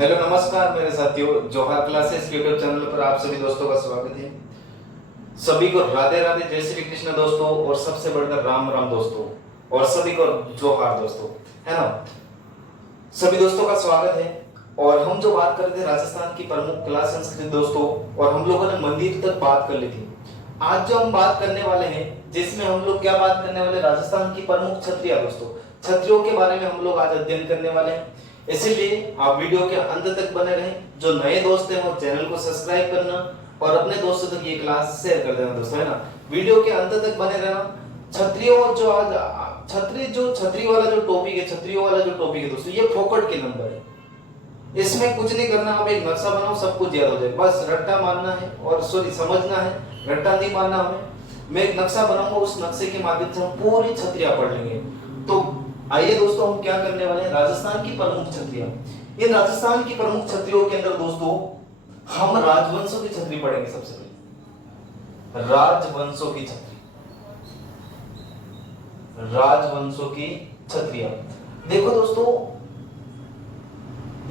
Hello नमस्कार मेरे साथियों, जोहार क्लासेस यूट्यूब चैनल पर आप सभी दोस्तों का स्वागत है। सभी को राधे राधे, जय श्री कृष्ण दोस्तों, और सबसे बढ़कर राम राम दोस्तों, और सभी को जोहार दोस्तों, है ना। सभी दोस्तों का स्वागत है। और हम जो बात कर रहे थे राजस्थान की प्रमुख कला संस्कृति दोस्तों, और हम लोगों ने मंदिर तक बात कर ली थी। आज जो हम बात करने वाले हैं, जिसमें हम लोग क्या बात करने वाले, राजस्थान की प्रमुख छत्रियां दोस्तों, छत्रियों के बारे में हम लोग आज अध्ययन करने वाले हैं। इसीलिए आप वीडियो के अंत तक बने रहें। जो नए दोस्त हैं वो चैनल को सब्सक्राइब करना और अपने दोस्तों तक ये क्लास शेयर कर देना दोस्तों, है ना। वीडियो के अंत तक बने रहना। छत्रियों जो आज छतरी वाला जो टॉपिक है, छत्रियों वाला जो टॉपिक है दोस्तों, ये फोकट के नंबर है। इसमें कुछ नहीं करना, आप एक नक्शा बनाओ, सब कुछ याद हो जाए। बस रट्टा मारना है, और सॉरी समझना है, रट्टा नहीं मारना हमें। मैं एक नक्शा बनाऊंगा, उस नक्शे के माध्यम से हम पूरी छत्रियां पढ़ लेंगे। तो आइए दोस्तों, हम क्या करने वाले हैं, राजस्थान की प्रमुख छत्रियां। इन राजस्थान की प्रमुख छत्रियों के अंदर दोस्तों हम राजवंशों की छत्री पढ़ेंगे। सबसे पहले राजवंशों की छत्री, राजवंशों की छत्रियां। देखो दोस्तों,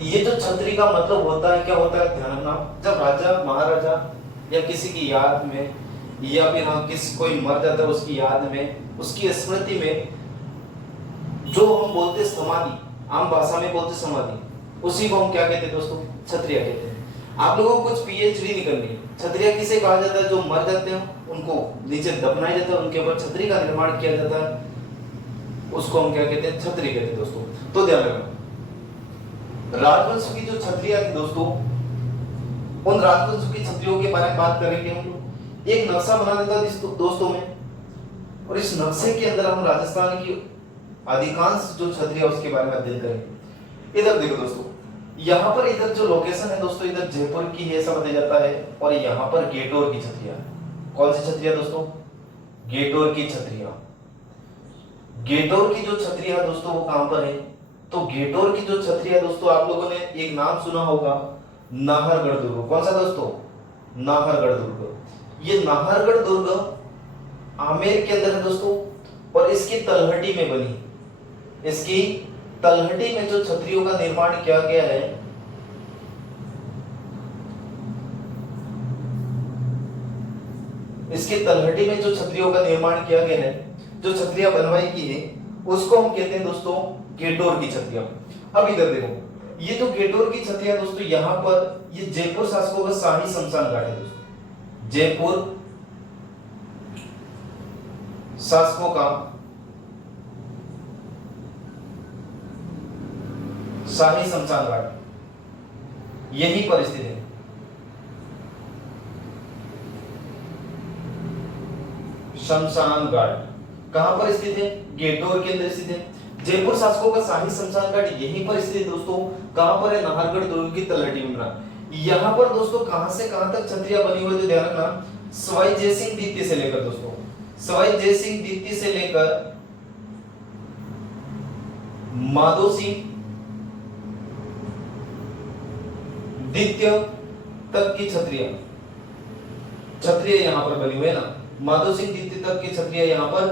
ये जो छत्री का मतलब होता है, क्या होता है, ध्यान रखना। जब राजा महाराजा या किसी की याद में, या फिर हाँ किसी कोई मर जाता है उसकी याद में, उसकी स्मृति में, जो हम बोलते समाधि, आम भाषा में बोलते समाधि, उसी को हम क्या कहते हैं दोस्तों, छत्रिया कहते हैं। आप लोगों को कुछ पीएचडी नहीं करनी। छत्रिया किसे कहा जाता है, जो मर जाते हैं उनको नीचे दफनाया जाता है, उनके ऊपर छतरी का निर्माण किया जाता है, उसको हम क्या कहते हैं, छतरी कहते हैं दोस्तों। तो ध्यान रखना, राजवंश की जो छत्रियां थी दोस्तों, उन राजवंश की छत्रियों के बारे में बात करेंगे हम लोग। एक नक्शा बना देता है दोस्तों में, और इस नक्शे के अंदर हम राजस्थान की अधिकांश जो छत्रियां उसके बारे में अध्ययन करेंगे। इधर देखो दोस्तों, यहाँ पर इधर जो लोकेशन है दोस्तों, इधर जयपुर की है ऐसा बताया जाता है, और यहाँ पर गेटोर की छत्रियां। कौन सी छत्रियां दोस्तों, गेटोर की छत्रियां। गेटोर की जो छत्रियां दोस्तों वो कहां पर है, तो गेटोर की जो छत्रियां दोस्तों, आप लोगों ने एक नाम सुना होगा, नाहरगढ़ दुर्ग। कौन सा दोस्तों, नाहरगढ़ दुर्ग। ये नाहरगढ़ दुर्ग आमेर के अंदर है दोस्तों, और इसकी तलहटी में बनी, इसकी तलहटी में जो छत्रियों का निर्माण किया गया है, इसके तलहटी में जो छत्रियों का निर्माण किया गया है, जो छत्रियां बनवाई की है, उसको हम कहते हैं दोस्तों गेटोर की छत्रियां। अब इधर देखो, ये जो गेटोर की छत्रियां दोस्तों, यहां पर ये जयपुर शासकों का शाही शमशान घाट है दोस्तों। जयपुर शासकों का शाही शमशान घाट यही पर स्थित है। शमशान घाट कहां पर स्थित है, गेटोर के अंदर स्थित है। जयपुर शासकों का शाही शमशान घाट यहीं पर स्थित है दोस्तों। कहां पर है, नाहरगढ़ दुर्ग की तलहटी में बना। यहां पर दोस्तों कहां से कहां तक छत्रियां बनी हुई है, तो ध्यान रखना, सवाई जयसिंह द्वितीय से लेकर दोस्तों, सवाई जयसिंह द्वितीय से लेकर माधो सिंह द्वितीय तक की छत्रियां यहां पर बनी हुई है ना। माधो सिंह द्वितीय तक की छत्रियां यहां पर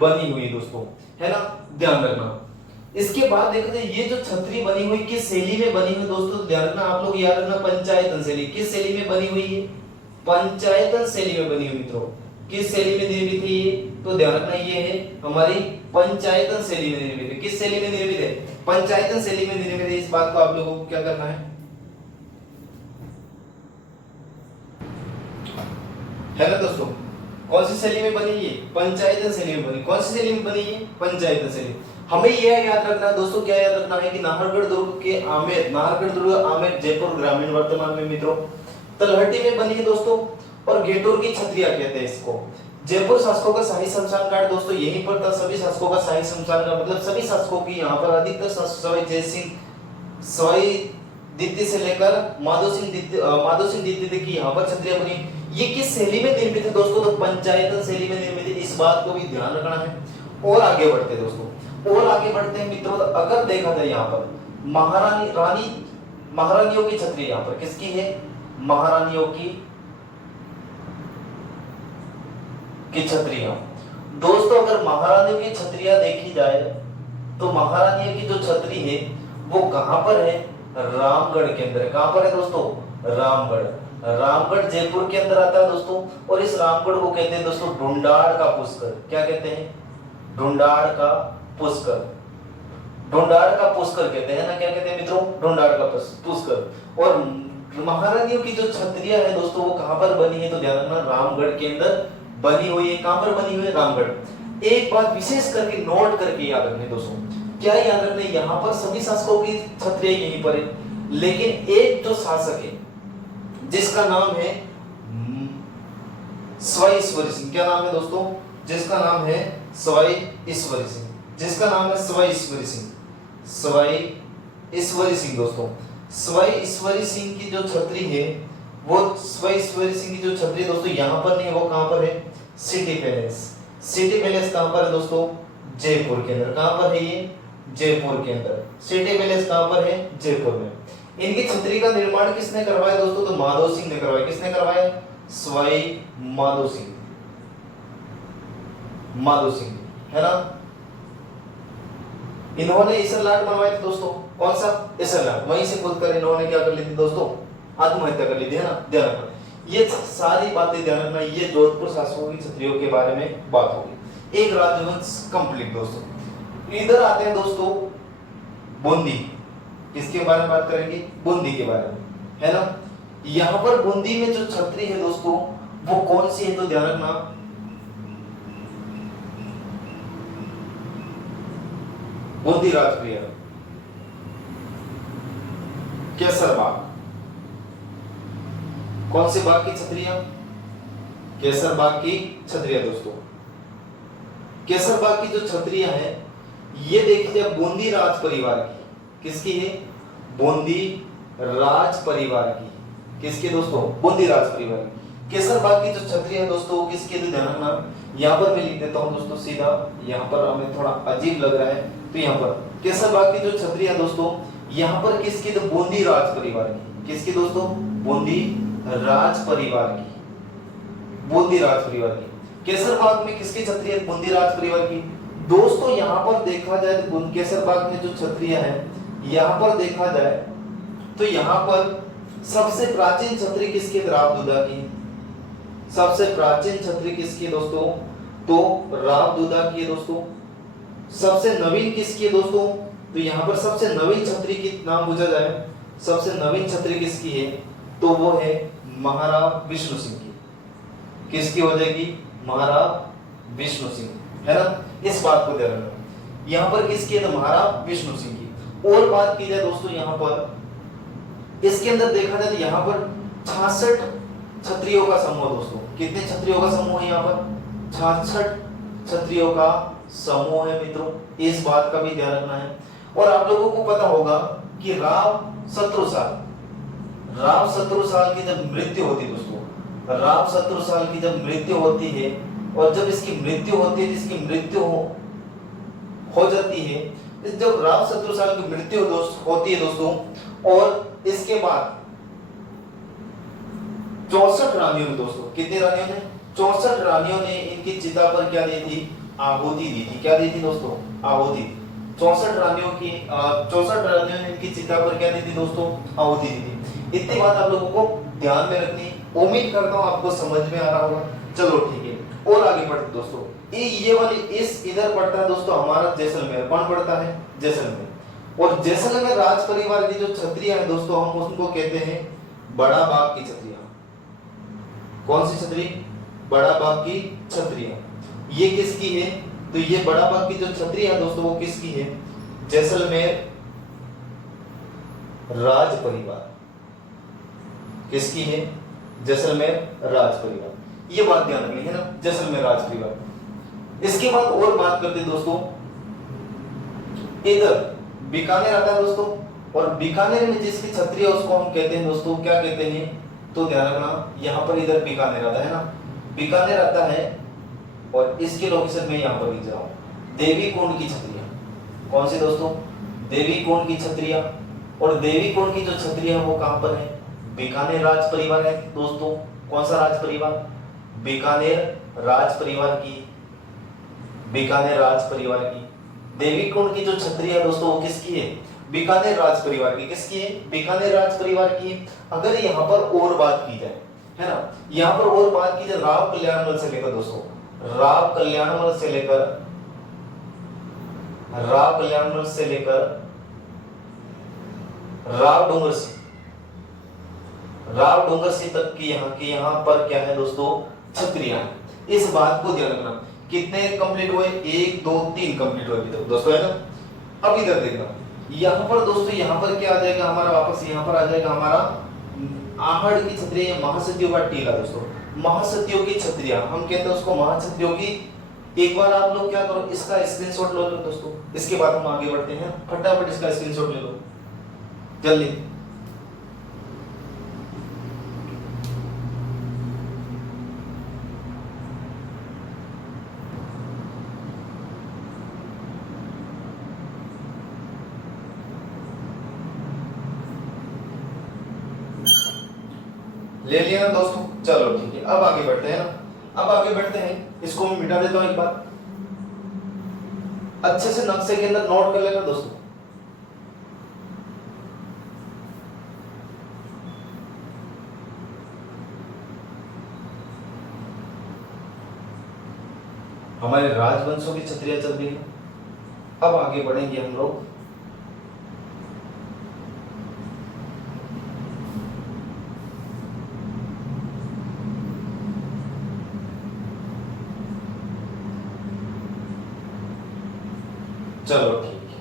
बनी हुई दोस्तों, है ना, ध्यान रखना। इसके बाद देखते हैं ये जो छतरी बनी हुई किस शैली में बनी हुई दोस्तों, ध्यान रखना, आप लोग याद रखना, पंचायतन शैली। किस शैली में बनी हुई है, पंचायतन शैली में बनी हुई मित्रों। किस शैली में निर्मित है ये, तो ध्यान रखना, ये है हमारी पंचायतन शैली में निर्मित है। किस शैली में निर्मित है, पंचायतन शैली में निर्मित है। इस बात को आप लोगों को क्या करना है ना दोस्तों। कौन सी शैली में बनी ये, पंचायतन शैली में बनी। कौन सी शैली में बनी ये, पंचायतन शैली। हमें यह याद रखना है दोस्तों, क्या याद रखना है कि नाहरगढ़ दुर्ग के आमेर, नाहरगढ़ दुर्ग आमेर जयपुर ग्रामीण वर्तमान में मित्रों तलहटी में बनी है दोस्तों, और गेटोर की छत्रियां कहते हैं इसको। जयपुर शासकों का शाही शमशान घाट दोस्तों यहीं पर था। सभी शासकों का शाही शमशान घाट मतलब सभी शासकों की यहाँ पर अधिकतर सवाई जयसिंह, सवाई द्वितीय से लेकर माधो सिंह द्वितीय तक की यहाँ पर छत्रियां बनी। ये किस शैली में निर्मित है दोस्तों, तो पंचायतन शैली में निर्मित है। इस बात को भी ध्यान रखना है। और आगे बढ़ते हैं दोस्तों, और आगे बढ़ते हैं मित्रों। अगर देखा जाए यहाँ पर महारानियों की छत्री यहाँ पर किसकी है, महारानियों की छत्रियां दोस्तों। अगर महारानियों की छत्रियां देखी जाए तो महारानियों की जो छतरी है वो कहां पर है, रामगढ़ के अंदर। कहां पर है दोस्तों? रामगढ़। रामगढ़ जयपुर के अंदर आता है दोस्तों। और इस रामगढ़ को कहते हैं दोस्तों ढूंढाड़ का पुष्कर। क्या कहते हैं? ढूंढाड़ का पुष्कर। ढूंढाड़ का पुष्कर कहते हैं ना, क्या कहते हैं मित्रों? ढूंढाड़ का पुष्कर। और महारानियों की जो छत्रियां है दोस्तों वो कहां पर बनी है? तो ध्यान रखना, रामगढ़ के अंदर बनी हुई है। कहां पर बनी हुई है? रामगढ़। एक बात विशेष करके नोट करके याद रखने दोस्तों, क्या याद रखने, यहां पर सभी शासकों की छत्रियां यहीं पर है, लेकिन एक जो शासक है जिसका नाम है सवाई ईश्वरी सिंह। क्या नाम है दोस्तों? जिसका नाम है सवाई ईश्वरी सिंह। जिसका नाम है सवाई ईश्वरी सिंह। सवाई ईश्वरी सिंह दोस्तों। सवाई ईश्वरी सिंह की जो छतरी है, वो सवाई ईश्वरी सिंह की जो छतरी है दोस्तों यहाँ पर नहीं है, वो कहां पर है? City palace. सिटी पैलेस कहां पर है दोस्तों? जयपुर के अंदर। कहां पर है ये? जयपुर के अंदर। सिटी पैलेस कहां पर है? जयपुर में। इनकी छतरी का निर्माण किसने करवाया दोस्तों? तो माधो सिंह ने करवाया। किसने करवाया? सवाई माधो सिंह। माधो सिंह, है ना। इन्होंने ईसरलाट बनवाए थे दोस्तों। कौन सा? ईसरलाट। वहीं से खुद कर इन्होंने क्या कर ली थी दोस्तों? आत्महत्या कर ली थी, है ना। ध्यान रखना, ये सारी बातें ध्यान रखना। ये जोधपुर शासकों की छत्रियों के बारे में बात होगी। एक राजवंश कंप्लीट दोस्तों। इधर आते हैं दोस्तों बूंदी। किसके बारे में बात करेंगे? बूंदी के बारे में, है ना। यहां पर बूंदी में जो छतरी है दोस्तों वो कौन सी है? तो ध्यान रखना, बूंदी राजप्रिय, केसर बाग। कौन से बाग की छतरियां? केसर बाग की छतरियां दोस्तों। केसर बाग की जो छतरियां हैं ये देखिए बूंदी राज परिवार की। किसकी है? बूंदी राज परिवार की। किसके दोस्तों? बूंदी राज परिवार की। केसर बाग की जो छतरियां है दोस्तों किसके? तो ध्यान रखना, यहां पर मैं लिख देता हूं दोस्तों सीधा, यहां पर हमें थोड़ा अजीब लग रहा है तो यहां पर केसर बाग की जो छतरियां दोस्तों यहां पर किसकी? तो बूंदी राज परिवार की। किसकी दोस्तों? बूंदी राज परिवार की। बूंदी राज परिवार की। केसर बाग में किसकी छतरी है? बूंदी राज परिवार की। दोस्तों यहां पर देखा जाए तो केसर बाग में जो छतरियां हैं यहां पर देखा जाए तो यहां पर सबसे प्राचीन छतरी किसकी? रावदूदा की। सबसे प्राचीन छतरी किसकी दोस्तों? तो रावदूदा की है दोस्तों। सबसे नवीन किसकी है दोस्तों? तो यहां पर सबसे नवीन छतरी की नाम पूछा जाए, सबसे नवीन छतरी किसकी है? तो वो है महाराव विष्णु सिंह की। किसकी हो जाएगी? महाराव विष्णु सिंह, है ना। इस बात को ध्यान रखना, यहां पर किसकी है? तो महाराव विष्णु सिंह की। और बात की जाए दोस्तों यहां पर इसके अंदर देखा जाए तो यहां पर 66 छत्रियों का समूह दोस्तों। कितने छत्रियों का समूह है? यहाँ पर 66 छत्रियों का समूह है मित्रों। इस बात का भी ध्यान रखना है। और आप लोगों को पता होगा कि राव शत्रुसाल की जब मृत्यु होती है दोस्तों, राव शत्रुसाल की जब मृत्यु होती है और जब इसकी मृत्यु होती है, जिसकी मृत्यु हो जाती है, जब राव शत्रुसाल की मृत्यु होती है दोस्तों, और इसके बाद 64 रानियों ने दोस्तों, कितनी रानियों ने? 64 रानियों ने इनकी चिता पर क्या दी थी? आहुति दी थी। क्या दी थी दोस्तों? आहुति। 64 रानियों ने इनकी चिता पर क्या दी थी दोस्तों? आहुति दी थी। इतनी बात आप लोगों को ध्यान में रखनी। उम्मीद करता हूं आपको समझ में आ रहा होगा। चलो ठीक है, और आगे बढ़ते दोस्तों। ये वाली इस इधर पड़ता है दोस्तों हमारा जैसलमेर। कौन पड़ता है? जैसलमेर। और जैसलमेर राज परिवार की जो छत्रियां है दोस्तों हम उनको कहते हैं बड़ा बाग की छत्रियां। कौन सी छतरी? बड़ा बाग की छतरियां। ये किसकी है? तो ये बड़ा बाग की जो छतरी है दोस्तों वो किसकी है? जैसलमेर राज परिवार। किसकी है? जैसलमेर राज परिवार। ये बात ध्यान रखनी है ना, जैसलमेर राज परिवार। इसके बाद और बात करते हैं दोस्तों, इधर बीकानेर आता है दोस्तों, और बीकानेर में जिसकी छतरी है उसको हम कहते हैं दोस्तों, क्या कहते हैं? तो ध्यान रखना, यहां पर इधर बीकानेर आता है ना, बीकानेर आता है, और इसके लोकेशन में यहां पर लिख रहा हूं देवी कुंड की छतरियां। कौन सी दोस्तों? देवी कुंड की छतरियां। और देवी कुंड की जो छतरियां वो कहां पर है? बीकानेर राज परिवार है दोस्तों। कौन सा राज परिवार? बीकानेर राज परिवार की। बीकानेर राज परिवार की देवी कुंड की जो छतरी है दोस्तों वो किसकी है? बीकानेर राज परिवार की, किसकी है? बीकानेर राज परिवार की। अगर यहाँ पर और बात की जाए, है ना, यहाँ पर और बात की जाए राव कल्याणमल से लेकर दोस्तों, राव कल्याणमल से लेकर, राव कल्याणमल से लेकर राव डोंगर सिंह, राव डोंगर सिंह तक की यहाँ पर क्या है दोस्तों? क्षत्रिय। इस बात को ध्यान रखना। कितने कंप्लीट हुए? 1 2 3 कंप्लीट हुए अभी तक दोस्तों, है ना। अब इधर देखना, यहाँ पर दोस्तों, यहाँ पर क्या आ जाएगा हमारा? वापस यहाँ पर आ जाएगा हमारा आहड़ की क्षत्रिय, महासतियों का टीला दोस्तों, महासतियों की क्षत्रिय, हम कहते हैं उसको महाक्षत्रियों की। एक बार आप लोग क्या करो, इसका स्क्रीनशॉट लो दोस्तों, इसके बाद हम आगे बढ़ते हैं। फटाफट इसका स्क्रीनशॉट ले लो जल्दी। ले लिया ना दोस्तों? चलो ठीक है, अब आगे बढ़ते हैं ना। अब आगे बढ़ते हैं, इसको मैं मिटा देता हूं एक बार, अच्छे से नक्शे के अंदर नोट कर लेना दोस्तों। हमारे राजवंशों की क्षत्रिय चल रही है। अब आगे बढ़ेंगे हम लोग। चलो ठीक है,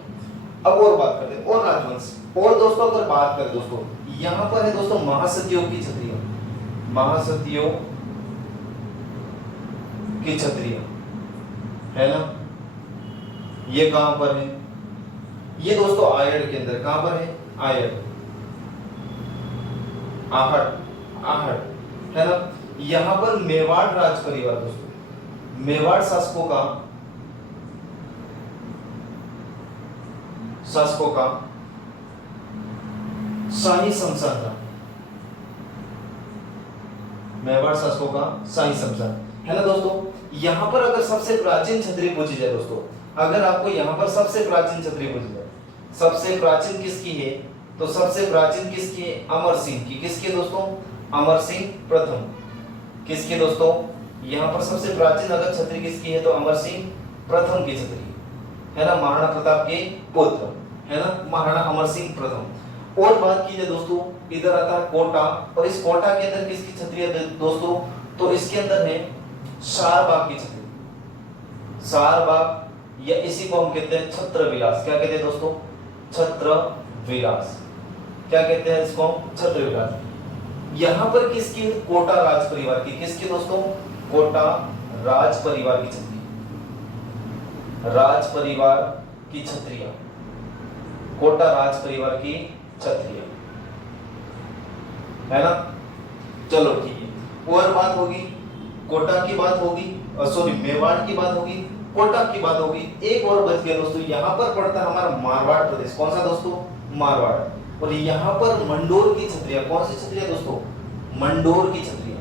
अब और बात करते हैं, और राजवंश। और दोस्तों अगर बात करें दोस्तों, यहां पर है दोस्तों महासतियों की क्षत्रिय, महासतियों की क्षत्रिय, है ना। ये कहां पर है? ये दोस्तों आयड़ के अंदर। कहां पर है? आयड़, आहड़, आहड़, है ना। यहां पर मेवाड़ राज परिवार दोस्तों, मेवाड़ शासकों का शाही शमशान था, मेवाड़ शासकों का शाही शमशान, है ना दोस्तों। यहां पर अगर सबसे प्राचीन क्षत्रिय पूछी जाए दोस्तों, अगर आपको यहां पर सबसे प्राचीन क्षत्रिय पूछी जाए, सबसे प्राचीन किसकी है? तो सबसे प्राचीन किसकी है? अमर सिंह की। किसकी दोस्तों? अमर सिंह प्रथम। किसकी दोस्तों? यहां पर सबसे प्राचीन अगर क्षत्रिय किसकी है तो अमर सिंह प्रथम की क्षत्रिय, है ना, महाराणा प्रताप के पुत्र, है ना, महाराणा अमर सिंह प्रथम। और बात की जाए दोस्तों, इधर आता है कोटा, और इस कोटा के अंदर किसकी क्षत्रिय दोस्तों? तो इसके अंदर है शारबाग की क्षत्रिय, शारबाग, या इसी को हम कहते हैं छत्र विलास। क्या कहते हैं दोस्तों? छत्र विलास। क्या कहते हैं इसको? छत्र विलास। यहां पर किसकी? कोटा राज परिवार की। किसकी दोस्तों? कोटा राज परिवार की क्षत्रिय, राज परिवार की क्षत्रिय, कोटा राज परिवार की क्षत्रिय, है ना। चलो ठीक है, और बात होगी, कोटा की बात होगी, सॉरी मेवाड़ की बात होगी, कोटा की बात होगी। एक और बच गया दोस्तों, यहाँ पर पड़ता है हमारा मारवाड़ प्रदेश। कौन सा दोस्तों? मारवाड़। और यहाँ पर मंडोर की क्षत्रिय। कौन सी क्षत्रिय दोस्तों? मंडोर की क्षत्रिय,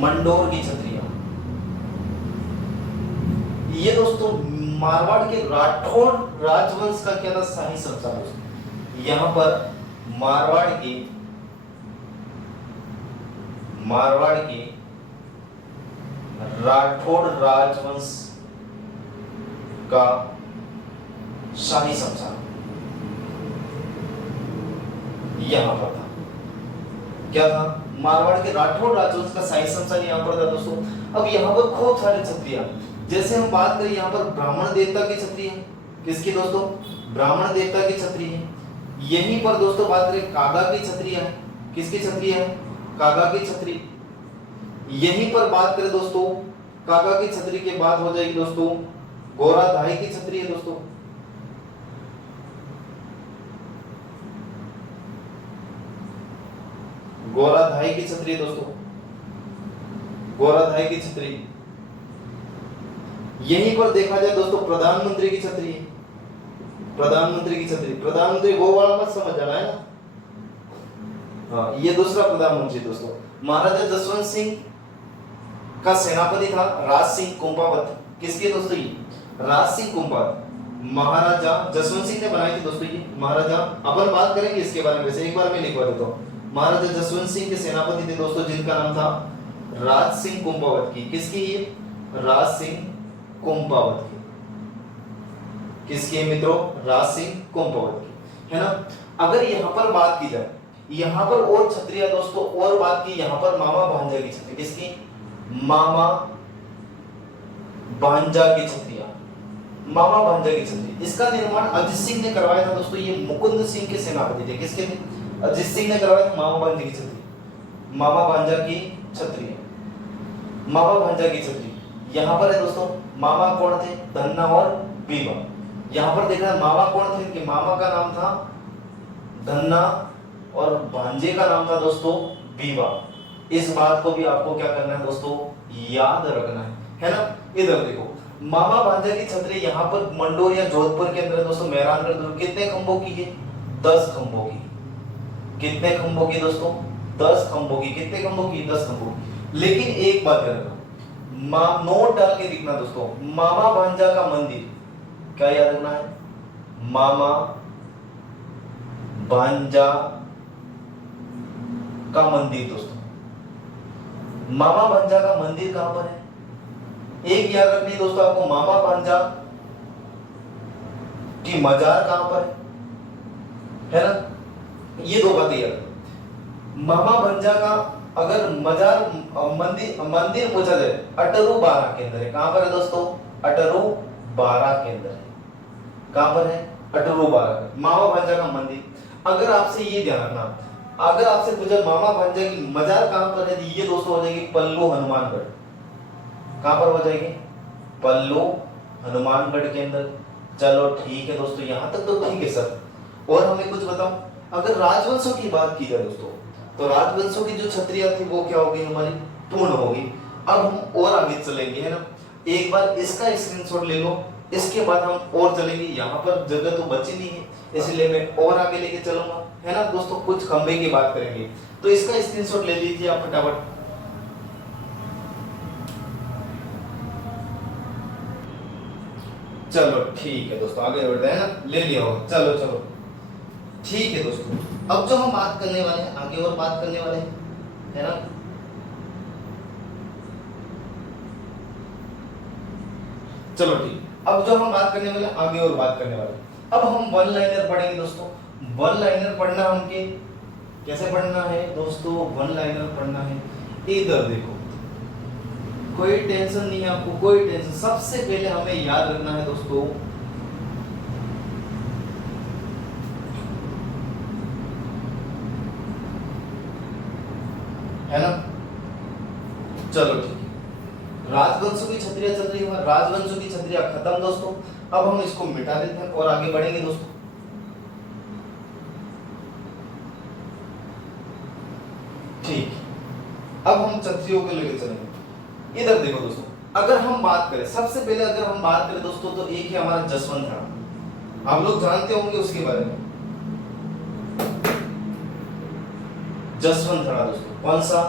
मंडोर की क्षत्रिय। ये दोस्तों मारवाड़ के राठौड़ राजवंश का क्या था? शाही शमशान दोस्तों। यहाँ पर मारवाड़ के राठौड़ राजवंश का शाही शमशान यहां पर था। क्या था? मारवाड़ के राठौड़ राजवंश का शाही शमशान यहां पर था दोस्तों। अब यहां पर खूब सारे क्षत्रिय, जैसे हम बात करें यहाँ पर ब्राह्मण देवता की क्षत्रिय, किसकी दोस्तों? ब्राह्मण देवता की क्षत्रिय। यहीं पर दोस्तों बात करें कागा की क्षत्रिय है। किसकी क्षत्रिय है? कागा की क्षत्रिय। यहीं पर बात करें दोस्तों कागा की क्षत्रिय के बाद हो जाएगी दोस्तों गोराधाई की क्षत्रिय दोस्तों। गोराधाई की क्षत्रिय दोस्तों, गोराधाई की क्षत्रिय। यहीं पर देखा जाए दोस्तों प्रधानमंत्री की क्षत्रिय, प्रधानमंत्री की क्षत्रिय। प्रधानमंत्री वो वाला मत समझ जाना है ना। हाँ, ये दूसरा प्रधानमंत्री दोस्तों। महाराजा जसवंत सिंह का सेनापति था राज सिंह कुंभावत। किसके दोस्तों? ये राज सिंह कुंभावत। महाराजा जसवंत सिंह ने बनाई थी दोस्तों ये महाराजा। अपन बात करेंगे इसके बारे में, वैसे एक बार मैं लिखवा देता हूँ। महाराजा जसवंत सिंह के सेनापति थे दोस्तों जिनका नाम था राज सिंह कुंभावत की। किसकी ये? राज सिंह कुंभावत की। किसकी है मित्रों? राज सिंह कुंभावत की, है ना। अगर यहाँ पर बात की जाए, यहाँ पर और क्षत्रिय दोस्तों और बात की, यहाँ पर मामा भांजा की क्षत्रिय। किसकी? मामा भांजा की क्षत्रिय, मामा भांजा की क्षत्रिय। इसका निर्माण अजित सिंह ने करवाया था दोस्तों। ये मुकुंद सिंह के सेनापति थे। किसके थे? अजित सिंह ने करवाया था मामा भांजा की क्षत्रिय, मामा भांजा की क्षत्रिय, मामा भांजा की क्षत्रिय। यहाँ पर है दोस्तों मामा कौन थे? धन्ना और बीबा। यहाँ पर देखना मामा कौन थे? कि मामा का नाम था धन्ना और भांजे का नाम था दोस्तों बीबा। इस बात को भी आपको क्या करना है दोस्तों? याद रखना है ना। इधर देखो मामा भांजा की छतरी यहाँ पर मंडोर या जोधपुर के अंदर दोस्तों मेहरानगढ़ दुर्ग कितने खंभों की है? 10 खंभों की। कितने खंभों की दोस्तों? 10 खंभों की। कितने खंभों की? 10 खंभों की। लेकिन एक बात याद रखना, नोट डाल के लिखना दोस्तों, मामा भांजा का मंदिर क्या याद रखना है? मामा भांजा का मंदिर दोस्तों, मामा भांजा का मंदिर कहां पर है? एक याद रखनी दोस्तों आपको, मामा भांजा की मजार कहां पर है ना। ये दो बातें याद। मामा भांजा का अगर मजार मंदिर पूछा जाए अटरू 12 के अंदर है। कहां पर है दोस्तों? अटरू 12 के अंदर है। कहां पर है? अटरू 12। मामा भांजा का मंदिर। अगर आपसे ये ध्यान रखना, अगर आपसे पूछा मामा भांजा की मजार कहां पर है, ये दोस्तों हो जाएगी पल्लू हनुमानगढ़। कहां पर हो जाएगी? पल्लू हनुमानगढ़ के अंदर। चलो ठीक है दोस्तों, यहां तक तो ठीक है सर। और हमें कुछ बताओ, अगर राजवंशों की बात की जाए दोस्तों, तो राजवंशों की जो क्षत्रिय थी वो क्या होगी? हमारी पूर्ण होगी। अब हम और आगे चलेंगे, है ना। एक बार इसका स्क्रीनशॉट ले लो, इसके बाद हम और चलेंगे। यहाँ पर जगह तो बची नहीं है, इसलिए मैं और आगे लेके चलूंगा, है ना दोस्तों। कुछ खंबे की बात करेंगे, तो इसका स्क्रीनशॉट ले लीजिए आप फटाफट। चलो ठीक है दोस्तों, आगे बढ़ते हैं ना, ले लिया होगा। चलो चलो ठीक है दोस्तों, अब जो हम बात करने वाले हैं, आगे और बात करने वाले हैं, है ना। चलो ठीक, अब जो हम बात करने वाले, आगे और बात करने वाले। अब हम वन लाइनर पढ़ेंगे दोस्तों। वन लाइनर पढ़ना हमके कैसे पढ़ना है दोस्तों? वन लाइनर पढ़ना है, इधर देखो, कोई टेंशन नहीं है आपको, कोई टेंशन। सबसे पहले हमें याद रखना है दोस्तों, है ना। चलो ठीक है, राजवंशों की क्षत्रिय चल रही है, राजवंशों की क्षत्रिय खत्म दोस्तों। अब हम इसको मिटा देते हैं और आगे बढ़ेंगे दोस्तों। ठीक, अब हम क्षत्रियों के लेके चलेंगे। इधर देखो दोस्तों, अगर हम बात करें, सबसे पहले अगर हम बात करें दोस्तों, तो एक है हमारा जसवंत राणा। आप लोग जानते होंगे उसके बारे में। जसवंत राणा दोस्तों, कौन सा?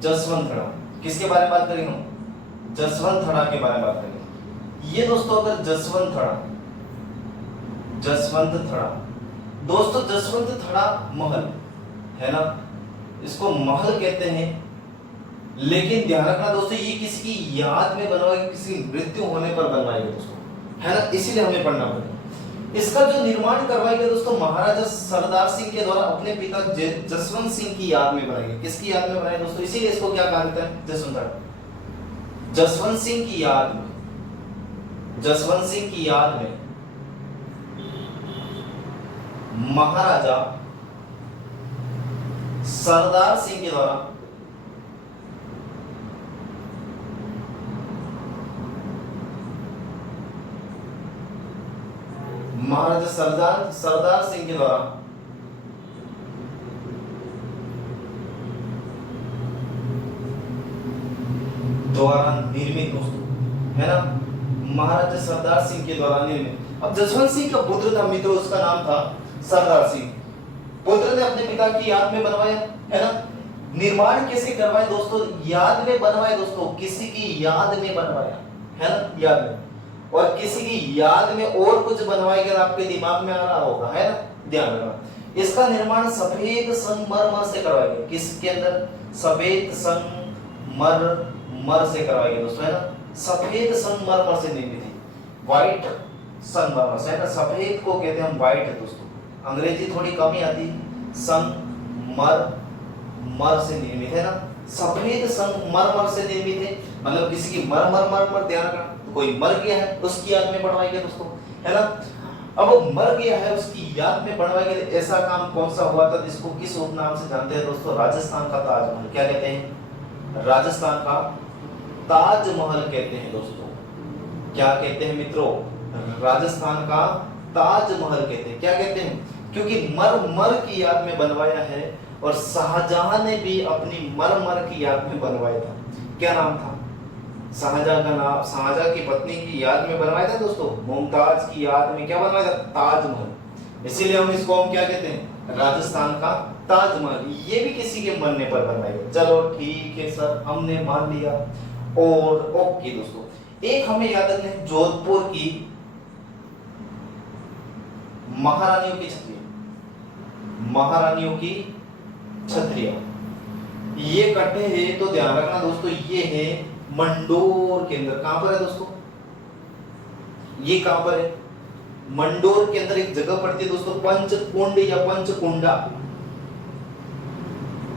जसवंत राणा। किसके बारे में बात करेंगे हम? जसवंत राणा के बारे में बात करेंगे। ये दोस्तों अगर जसवंत राणा, जसवंत राणा दोस्तों, जसवंत राणा महल है ना, इसको महल कहते हैं। लेकिन ध्यान रखना दोस्तों, ये किसी की याद में बनवाया, किसी मृत्यु होने पर बनवाया गया दोस्तों, है ना, इसीलिए हमें पढ़ना पड़ेगा। इसका जो निर्माण करवाया गया दोस्तों, महाराजा सरदार सिंह के द्वारा अपने पिता जसवंत सिंह की याद में बनाया गया। किसकी याद में बनाया दोस्तों? इसीलिए इसको क्या कहा जाता है? जसवंत राणा। जसवंत सिंह की याद में, जसवंत सिंह की याद में महाराजा सरदार सिंह के द्वारा महाराजा सरदार सिंह के द्वारा निर्मित दोस्तों, है ना, महाराजा सरदार सिंह के द्वारा निर्मित। अब जसवंत सिंह का पुत्र था मित्रों, उसका नाम था सरदार सिंह। पुत्र ने अपने पिता की याद में बनवाया, है ना। निर्माण कैसे करवाया दोस्तों? याद में बनवाया दोस्तों, किसी की याद में बनवाया, है ना, याद में। और किसी की याद में और कुछ बनवाएगा, आपके दिमाग में आ रहा होगा, है ना, ध्यान रखना। इसका निर्माण सफेद संगमरमर से करवाया गया। किसके अंदर? सफेद संगमरमर से करवाया गया दोस्तों, है ना, सफेद संगमरमर से निर्मित है, व्हाइट संगमरमर से, है ना, सफेद को कहते हैं हम व्हाइट है दोस्तों, अंग्रेजी थोड़ी कम ही आती, संगमरमर से निर्मित है ना, सफेद संगमरमर से निर्मित है, मतलब किसी की मर ध्यान रखना, कोई मर गया है उसकी याद में बनवाया गया दोस्तों, है ना। अब वो मर गया है उसकी याद में बनवाया गया, ऐसा काम कौन सा हुआ था जिसको किस उपनाम से जानते हैं दोस्तों? राजस्थान का ताजमहल। क्या कहते हैं? राजस्थान का ताजमहल कहते हैं दोस्तों। क्या कहते हैं मित्रों? राजस्थान का ताजमहल कहते हैं। क्या कहते हैं? क्योंकि मर की याद में बनवाया है, और शाहजहां ने भी अपनी मर की याद में बनवाया था। क्या नाम था शाहजहां का? नाम शाहजहां की पत्नी की याद में बनवाया था दोस्तों, मुमताज की याद में क्या बनवाया था? ताजमहल। इसीलिए हम इसको हम क्या कहते हैं? राजस्थान का ताजमहल। ये भी किसी के मरने पर बनवाया गया। चलो ठीक है सर, हमने मान लिया। और ओके दोस्तों, एक हमें याद रखना है, जोधपुर की महारानियों की छतरी, महारानियों की छतरियां ये इकट्ठे हैं, तो ध्यान रखना दोस्तों, ये है मंडोर के अंदर। कहां पर है दोस्तों? ये कहां पर है? मंडोर के अंदर एक जगह पड़ती है दोस्तों, पंचकुंड या पंचकुंडा,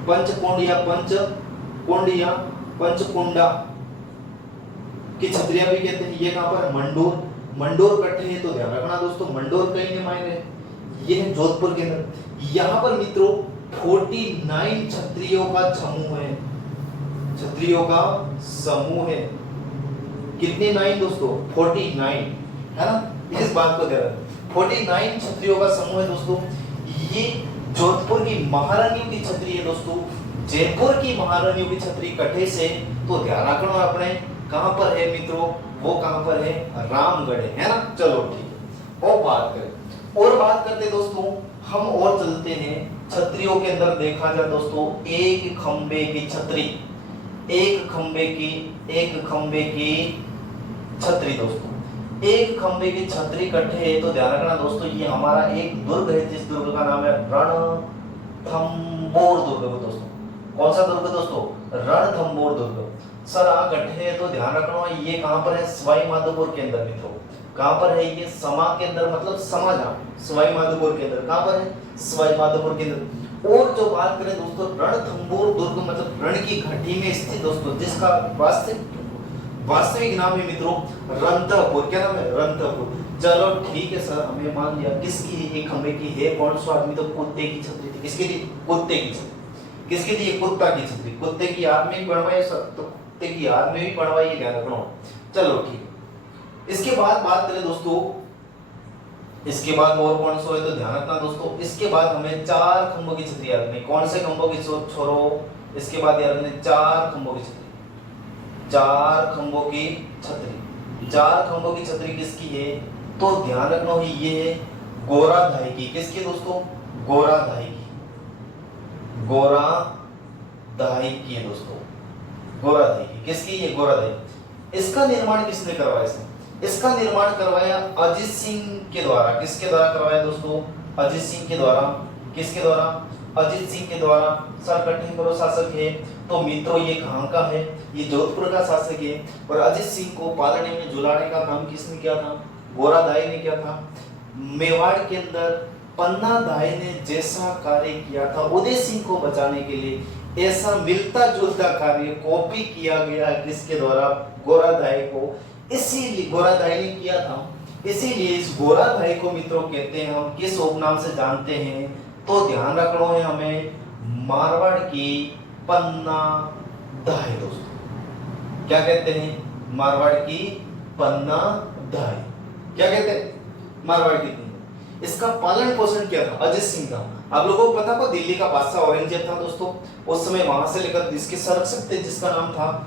पंचकुंड या पंचकुंड या पंचकुंडा की छतरियां भी कहते हैं। ये कहां पर? मंडोर। मंडोर इकट्ठे है, तो ध्यान रखना दोस्तों, मंडोर कहीं नहीं मायने, ये है जोधपुर के अंदर। यहां पर मित्रों 49 छत्रियों का समूह है, छत्रियों का समूह है। कितने 9 दोस्तों? 49, है ना, इस बात को ध्यान रखना, 49 छत्रियों का समूह है दोस्तों। ये जोधपुर की महारानियों की छतरी है दोस्तों, जयपुर की महारानियों की छतरी इकट्ठे से, तो ध्यान रखना अपने कहां पर है मित्रों? वो कहां पर है? रामगढ़ है ना। चलो ठीक है, और बात करते दोस्तों, हम और चलते हैं छतरियों के अंदर। देखा जाए दोस्तों, एक खंबे की छतरी, एक खंबे की छतरी दोस्तों, एक खंबे की छतरी इकट्ठे है, तो ध्यान रखना दोस्तों, ये हमारा एक दुर्ग है, जिस दुर्ग का नाम है रणथंबोर दुर्ग दोस्तों। कौन सा दुर्ग दोस्तों? रणथंबोर दुर्ग। सर इकट्ठे है, तो ध्यान रखना, ये कहां पर है? सवाई माधोपुर के अंदर मित्रों। कहां पर है ये? समा के अंदर, मतलब समाजा, सवाई माधोपुर के अंदर। कहां पर है? सवाई माधोपुर के अंदर। और जो बात करें दोस्तों, रणथंबोर दुर्ग मतलब रण की घाटी में स्थित दोस्तों, जिसका वास्तविक नाम है मित्रों रणथंबोर। क्या नाम है? रणथंबोर। चलो ठीक है सर, हमें मान लिया। किसकी? एक खंबे की है, कौन सा आदमी? तो कुत्ते की छतरी थी। किसकी थी? कुत्ते की छतरी। किसकी थी? कुत्ता की छतरी। कुत्ते की याद में भी बनवाई सर, तो कुत्ते की याद में भी बनवाई, ध्यान रखना। चलो ठीक है, इसके बाद बात करें दोस्तों, इसके बाद और कौन सा है, तो ध्यान रखना दोस्तों, इसके बाद हमें 4 खंभों की छतरी याद रखनी। कौन से खंभों की? छोरो, इसके बाद याद रखनी 4 खंभों की छतरी, 4 खंभों की छतरी। 4 खंभों की छतरी किसकी है? तो ध्यान रखना ही, ये है गोराधाई की। किसकी दोस्तों? गोराधाई की, गोराधाई की है दोस्तों, गोराधाई की। किसकी? ये गोराधाई। इसका निर्माण किसने करवाया? इसका निर्माण करवाया अजित सिंह के द्वारा। किसके द्वारा करवाया दोस्तों? अजित सिंह के द्वारा। किसके द्वारा? अजित सिंह के द्वारा। सर इकट्ठे करो, शासक है, तो मित्रों ये कहां का है? ये जोधपुर का शासक है। और अजित सिंह को पालने में झुलाने का काम किसने किया था? गोराधाई ने किया था। मेवाड़ के अंदर पन्ना दाई ने जैसा कार्य किया था उदय सिंह को बचाने के लिए, ऐसा मिलता जुलता कार्य कॉपी किया गया किसके द्वारा? गोराधाई को। इसीलिए गोराधाई ने किया था, इसीलिए इस गोराधाई को मित्रों कहते हैं, हम किस उपनाम से जानते हैं? तो ध्यान रखना है हमें, मारवाड़ की पन्ना दाई दोस्तों। क्या कहते हैं? मारवाड़ की पन्ना दाई। क्या कहते हैं? मारवाड़ की पन्ना। इसका पालन पोषण किया था अजित सिंह का। आप लोगों को पता, को दिल्ली का बादशाह औरंगजेब था दोस्तों, उस समय वहां से लेकर इसके संरक्षक थे जिसका नाम था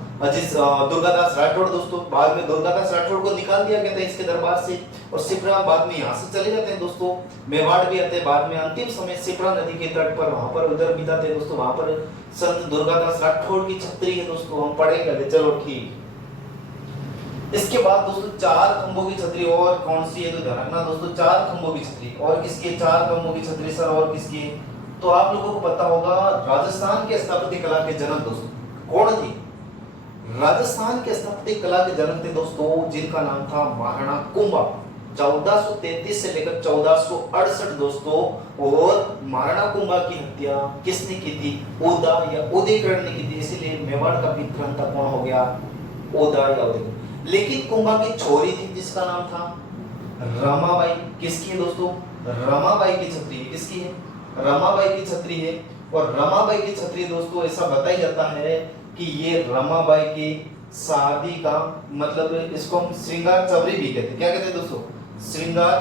दुर्गादास राठौड़ दोस्तों। बाद में दुर्गादास राठौड़ को निकाल दिया गया था इसके दरबार से, और सिपरा बाद में यहाँ से चले जाते हैं दोस्तों, मेवाड़ भी आते हैं बाद में। अंतिम समय सिपरा नदी के तट पर वहां पर उधर बिताते हैं दोस्तों, वहां पर संत दुर्गादास राठौड़ की छतरी है दोस्तों, हम पढ़ेंगे। चलो ठीक, इसके बाद दोस्तों 4 खंभों की छतरी और कौन सी है तो ध्यान रखना दोस्तों, 4 खंभों की छतरी और किसकी है, 4 खंभों की छतरी सर और किसकी है, तो आप लोगों को पता होगा राजस्थान के स्थापत्य कला के जनक दोस्तों कौन थे, राजस्थान के स्थापत्य कला के जनक थे दोस्तों जिनका नाम था महाराणा कुंभा। 1433 से लेकर 1468 दोस्तों, और महाराणा कुंभा की हत्या किसने की थी, ओदा या उदयकरण ने की थी, इसीलिए मेवाड़ का विक्रांता कौन हो गया, ओदा या उदयकरण। लेकिन कुंभा की छोरी थी जिसका नाम था रमाबाई, किसकी है दोस्तों, रमाबाई की छतरी है, किसकी है, रमाबाई की छतरी है। और रमाबाई की छतरी दोस्तों ऐसा बताया जाता है कि ये रमाबाई की शादी का मतलब, इसको हम श्रृंगार चवरी भी कहते हैं, क्या कहते हैं दोस्तों, श्रृंगार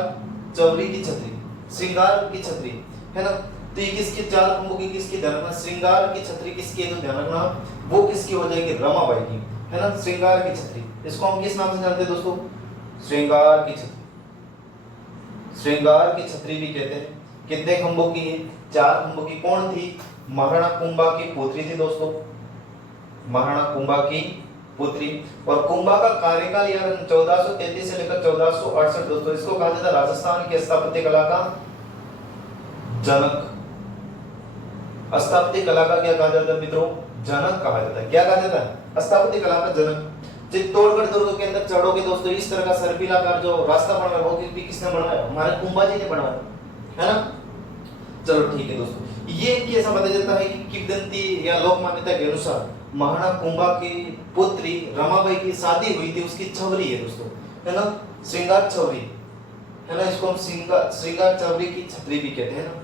चवरी की छतरी, श्रृंगार की छतरी है ना। तो ये किसकी, 4 खंभों की किसकी, ध्यान रखना, श्रृंगार की छतरी किसकी है तो ध्यान रखना वो किसकी हो जाएगी, रमाबाई की, है ना, श्रृंगार की छतरी। इसको हम किस नाम से जानते हैं दोस्तों, श्रृंगार की छतरी, श्रृंगार की छतरी भी कहते हैं। कितने खंभों की है, 4 खंभों की। कौन थी, महाराणा कुंभा की पुत्री थी दोस्तों, महाराणा कुंभा की पुत्री। और कुंभा का कार्यकाल यार 1433 से लेकर 1468 दोस्तों, इसको कहा जाता है राजस्थान के स्थापत्य कला का जनक। स्थापत्य कला का क्या कहा जाता है मित्रों, जनक कहा जाता है, क्या कहा जाता है, स्थापत्य कला का जनक। चित्तौड़गढ़ दुर्ग के अंदर चढ़ोगे दोस्तों, इस तरह का सर्पिलाकार जो रास्ता बना है वो किसने बनवाया, हमारे कुंभा जी ने बनवाया, है ना। चलो ठीक है दोस्तों, ये कि ऐसा बताया जाता है कि किंवदंती या लोक मान्यता के अनुसार महाराणा कुंभा की पुत्री रमाबाई की शादी हुई थी, उसकी छवरी है दोस्तों, है ना, श्रृंगार छवरी, है ना, इसको हम श्रृंगार छवरी की छतरी भी कहते हैं ना।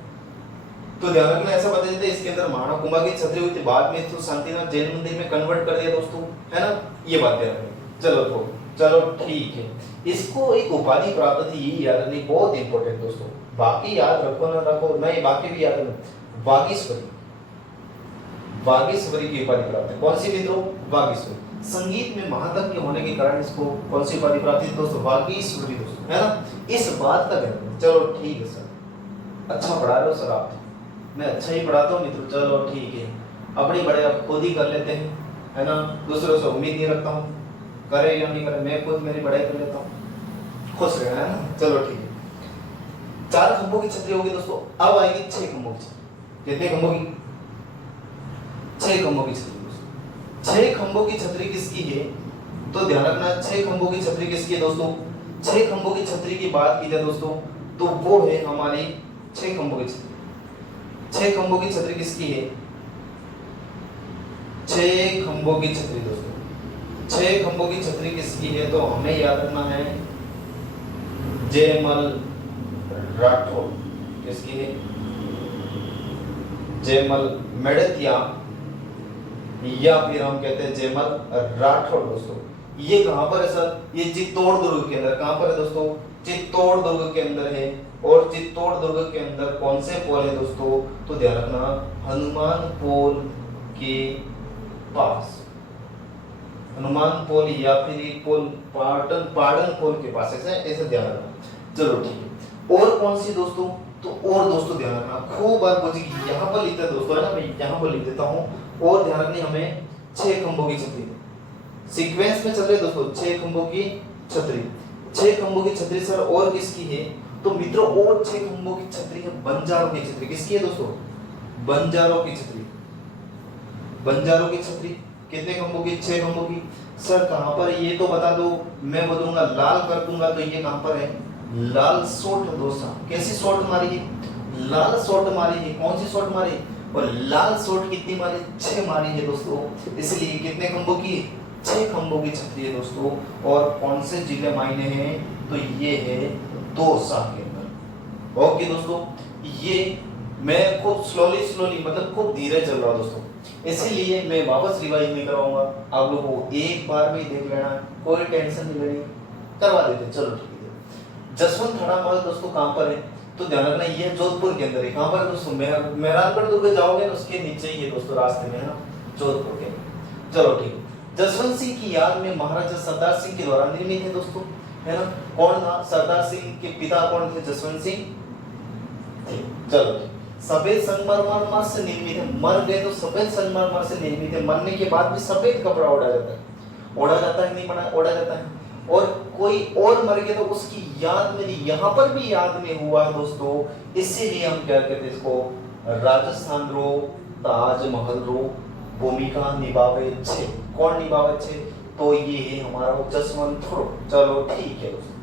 तो ध्यान रखना, ऐसा बताया जाता है इसके अंदर महाराणा कुंभा की छतरी हुई थी, बाद में इसको शांतिनाथ जैन मंदिर में कन्वर्ट कर दिया दोस्तों, है ना, ये बात ध्यान रखना। चलो ठीक है, इसको एक उपाधि प्राप्त थी, ये याद रखनी बहुत इंपॉर्टेंट दोस्तों, बाकी याद रखो ना रखो, नहीं बाकी भी याद रखो। वागीश्वरी, वागीश्वरी की उपाधि प्राप्त है, कौन सी मित्रों, वागीश्वरी। संगीत में महादज्ञ होने के कारण इसको कौन सी उपाधि प्राप्त है दोस्तों, वागीश्वरी दोस्तों, है ना, इस बात का ध्यान। चलो ठीक है सर, अच्छा पढ़ा रहे हो सर आप, मैं अच्छा ही पढ़ाता हूँ मित्रों, चलो ठीक है, अपनी बड़े आप खुद ही कर लेते हैं, है ना, दूसरों से उम्मीद नहीं रखता हूँ, करे या नहीं करे, मैं खुद मेरी पढ़ाई कर लेता हूँ, खुश रहना है ना। चलो ठीक है, 4 खंभों की छतरी होगी दोस्तों, अब आएगी 6 खंभों की छतरी। कितने खंभों की, 6 खंभों की छतरी दोस्तों। 6 खंभों की छतरी किसकी है तो ध्यान रखना, 6 खंभों की छतरी किसकी है दोस्तों, 6 खंभों की छतरी की बात की जाए दोस्तों तो वो है हमारी 6 खंभों की छतरी। 6 खंभों की छतरी किसकी है, 6 खंभों की छतरी दोस्तों, 6 खंभों की छतरी किसकी है तो हमें याद रखना है जयमल राठौर, किसकी है, जयमल मेड़तिया या फिर हम कहते हैं जयमल राठौर दोस्तों। ये कहां पर है सर, ये चित्तौड़ दुर्ग के अंदर, कहां पर है दोस्तों, चित्तौड़ दुर्ग के अंदर है। और चित्तौड़ दुर्ग के अंदर कौन से पोल है दोस्तों तो ध्यान रखना, हनुमान पोल के पास, हनुमान पोल या फिर एक पोल पाटन पोल के पास, ऐसे ध्यान रखना। चलो ठीक है, और कौन सी दोस्तों तो और दोस्तों ध्यान रखना, खूब बार पूछेगी, यहाँ पर लिखते दोस्तों, है ना, मैं यहाँ पर लिख देता हूँ। और ध्यान रखनी हमें 6 खंभों की छतरी, सीक्वेंस में चल रहे दोस्तों, 6 खंभों की छतरी, 6 खंभों की छतरी सर और किसकी है तो मित्रों और 6 खंभों की छतरी है बंजारों की छतरी, किसकी है दोस्तों, बंजारों की छतरी, बंजारों की छतरी। कितने खंभों की, 6 खंभों की। सर कहां पर है ये तो बता दो, मैं बोलूंगा लाल कर दूंगा तो ये कहां पर है, लाल सोट दोसा, कैसी सोट मारी है, लाल सोट मारी है, कौन सी सोट मारी, और लाल सोट कितनी मारी, 6 मारी है दोस्तों, इसलिए कितने खंभों की, 6 खंभों की छतरी है दोस्तों। और कौन से जिले मायने हैं तो ये है दौसा के अंदर। ओके दोस्तों, ये मैं खूब स्लोली मतलब खूब धीरे चल रहा हूं दोस्तों, इसीलिए मैं वापस रिवाइज नहीं करवाऊंगा, आप लोगों को एक बार में देख लेना, कोई टेंशन नहीं लेनी, करवा देते। चलो ठीक है, जसवंत ठाड़ा महल दोस्तों कहां पर है तो ध्यान रखना, ये जोधपुर के अंदर है। कहां पर है दोस्तों, मेहरानगढ़ दुर्ग जाओगे ना उसके नीचे ही है दोस्तों, रास्ते में है ना, जोधपुर के। चलो ठीक है, जसवंत सिंह की याद में महाराजा सरदार सिंह के द्वारा निर्मित है दोस्तों, है ना, कौन था, सरदार सिंह के पिता कौन थे, जसवंत सिंह। चलो सफेद संगमरमर से निर्मित है, मर गए तो सफेद संगमरमर से निर्मित है, मरने के बाद भी सफेद कपड़ा ओढ़ा जाता है, ओढ़ा जाता है नहीं, ओढ़ा जाता है, और कोई और मर गया तो उसकी याद में नहीं, यहाँ पर भी याद में हुआ है दोस्तों, इसीलिए हम क्या कहते हैं इसको, राजस्थान रो ताजमहल रो भूमिका निभावे छे। कौन निभावे छे? तो ये है हमारा जसवंत रो। चलो ठीक है दोस्तों।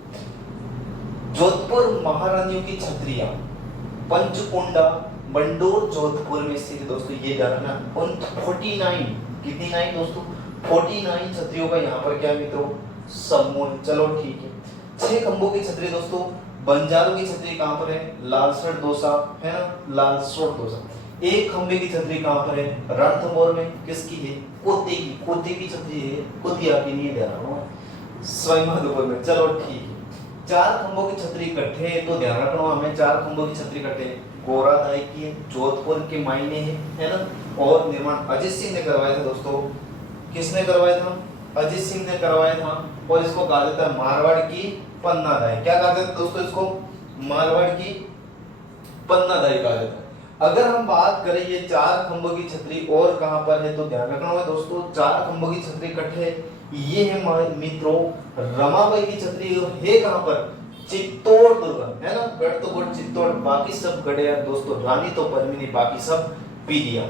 जोधपुर महारानियों की छत्रियां पंचकुंडा मंडोर जोधपुर में स्थित है दोस्तों, ये ध्यान रखना। उन 49 कितनी 9 दोस्तों, 49 छत्रियों का यहाँ पर क्या मित्रों, समूह। चलो ठीक है। 6 खंभों की छतरी दोस्तों, बंजारों की छतरी कहाँ पर है, लालसर दोसा है ना, लालसोट दोसा। एक खंभे की छतरी कहाँ पर है, रणथंभौर में। किसकी है, कोते की, कोते की छतरी है, कोतिया की नहीं दे रहा हूँ, सवाईमाधोपुर में। चलो ठीक है। 4 खंभों की छतरी इकट्ठे है, तो ध्यान रखना हमें 4 खंभों की छतरी इकट्ठे है, गोरादाई की है, जोधपुर के मायने है ना। और निर्माण अजीत सिंह ने करवाया था दोस्तों। किसने करवाया था, अजीत सिंह ने करवाया था। और इसको कहा जाता है मारवाड़ की पन्नादाई। क्या कहा जाता है दोस्तों इसको, मारवाड़ की पन्नादाई कहा जाता है। अगर हम बात करें ये 4 खंभों की छतरी और कहां पर है, तो ध्यान रखना होगा दोस्तों, 4 खंभों की छतरी इकट्ठे, ये है मित्रों रमाबाई की छतरी है कहां पर, चित्तौड़ दुर्ग है ना, गढ़ तो गढ़ चित्तौड़, बाकी सब गढ़ यार दोस्तों, रानी तो परमिनी, बाकी सब पीलिया।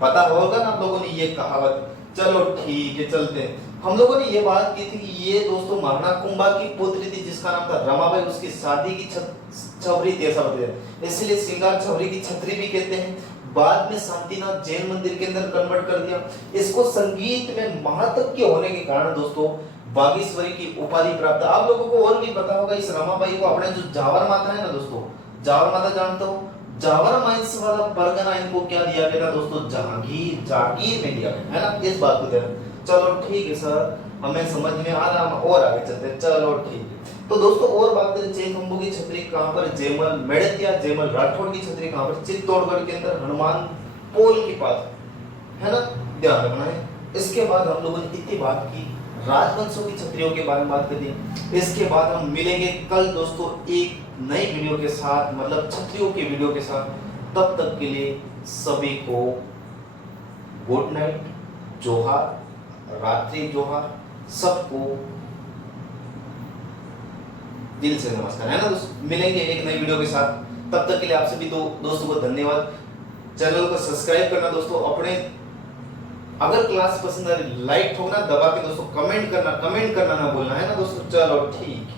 पता होगा ना आप लोगों ने ये कहावत। चलो ठीक है, चलते हैं। हम लोगों ने ये बात की थी कि ये दोस्तों महाराणा कुंभा की पुत्री थी जिसका नाम था रमाबाई, उसकी शादी की छबरी थी ऐसा बताया, इसलिए श्रृंगार छबरी की छतरी भी कहते हैं। बाद में शांतिनाथ जैन मंदिर के अंदर कन्वर्ट कर दिया। इसको संगीत में महत्व के होने के कारण दोस्तों बागेश्वरी की उपाधि प्राप्त। आप लोगों को और भी पता होगा, इस रमाबाई को अपने जो जावर माता है ना दोस्तों, जावर माता जानते हो, जावर माइंस वाला परगना इनको क्या दिया गया था दोस्तों, जहांगीर, जागीर में दिया गया है ना, इस बात को ध्यान। चलो ठीक है सर, हमें समझ में आ रहा, हम और आगे चलते हैं। चलो ठीक है। तो दोस्तों और बात करें, 6 खंभों की छतरी कहां पर, जयमल मेड़तिया जयमल राठौड़ की छतरी कहां पर, चित्तौड़गढ़ के अंदर हनुमान पोल के पास है ना, ध्यान रखना है। इसके बाद हम लोगों ने इतनी बात की राजवंशों की छतरियों के बारे में बात कर दी। इसके बाद हम मिलेंगे कल दोस्तों एक नई वीडियो के साथ, मतलब छतरियों की वीडियो के साथ। तब तक के लिए सभी को गुड नाइट, जोहार, रात्रि जोहार, सबको दिल से नमस्कार, है ना दोस्तों। मिलेंगे एक नई वीडियो के साथ, तब तक के लिए आप सभी दोस्तों को धन्यवाद। चैनल को सब्सक्राइब करना दोस्तों, अपने अगर क्लास पसंद आ रही लाइक ठोकना दबा के दोस्तों, कमेंट करना ना भूलना, है ना दोस्तों। चलो ठीक।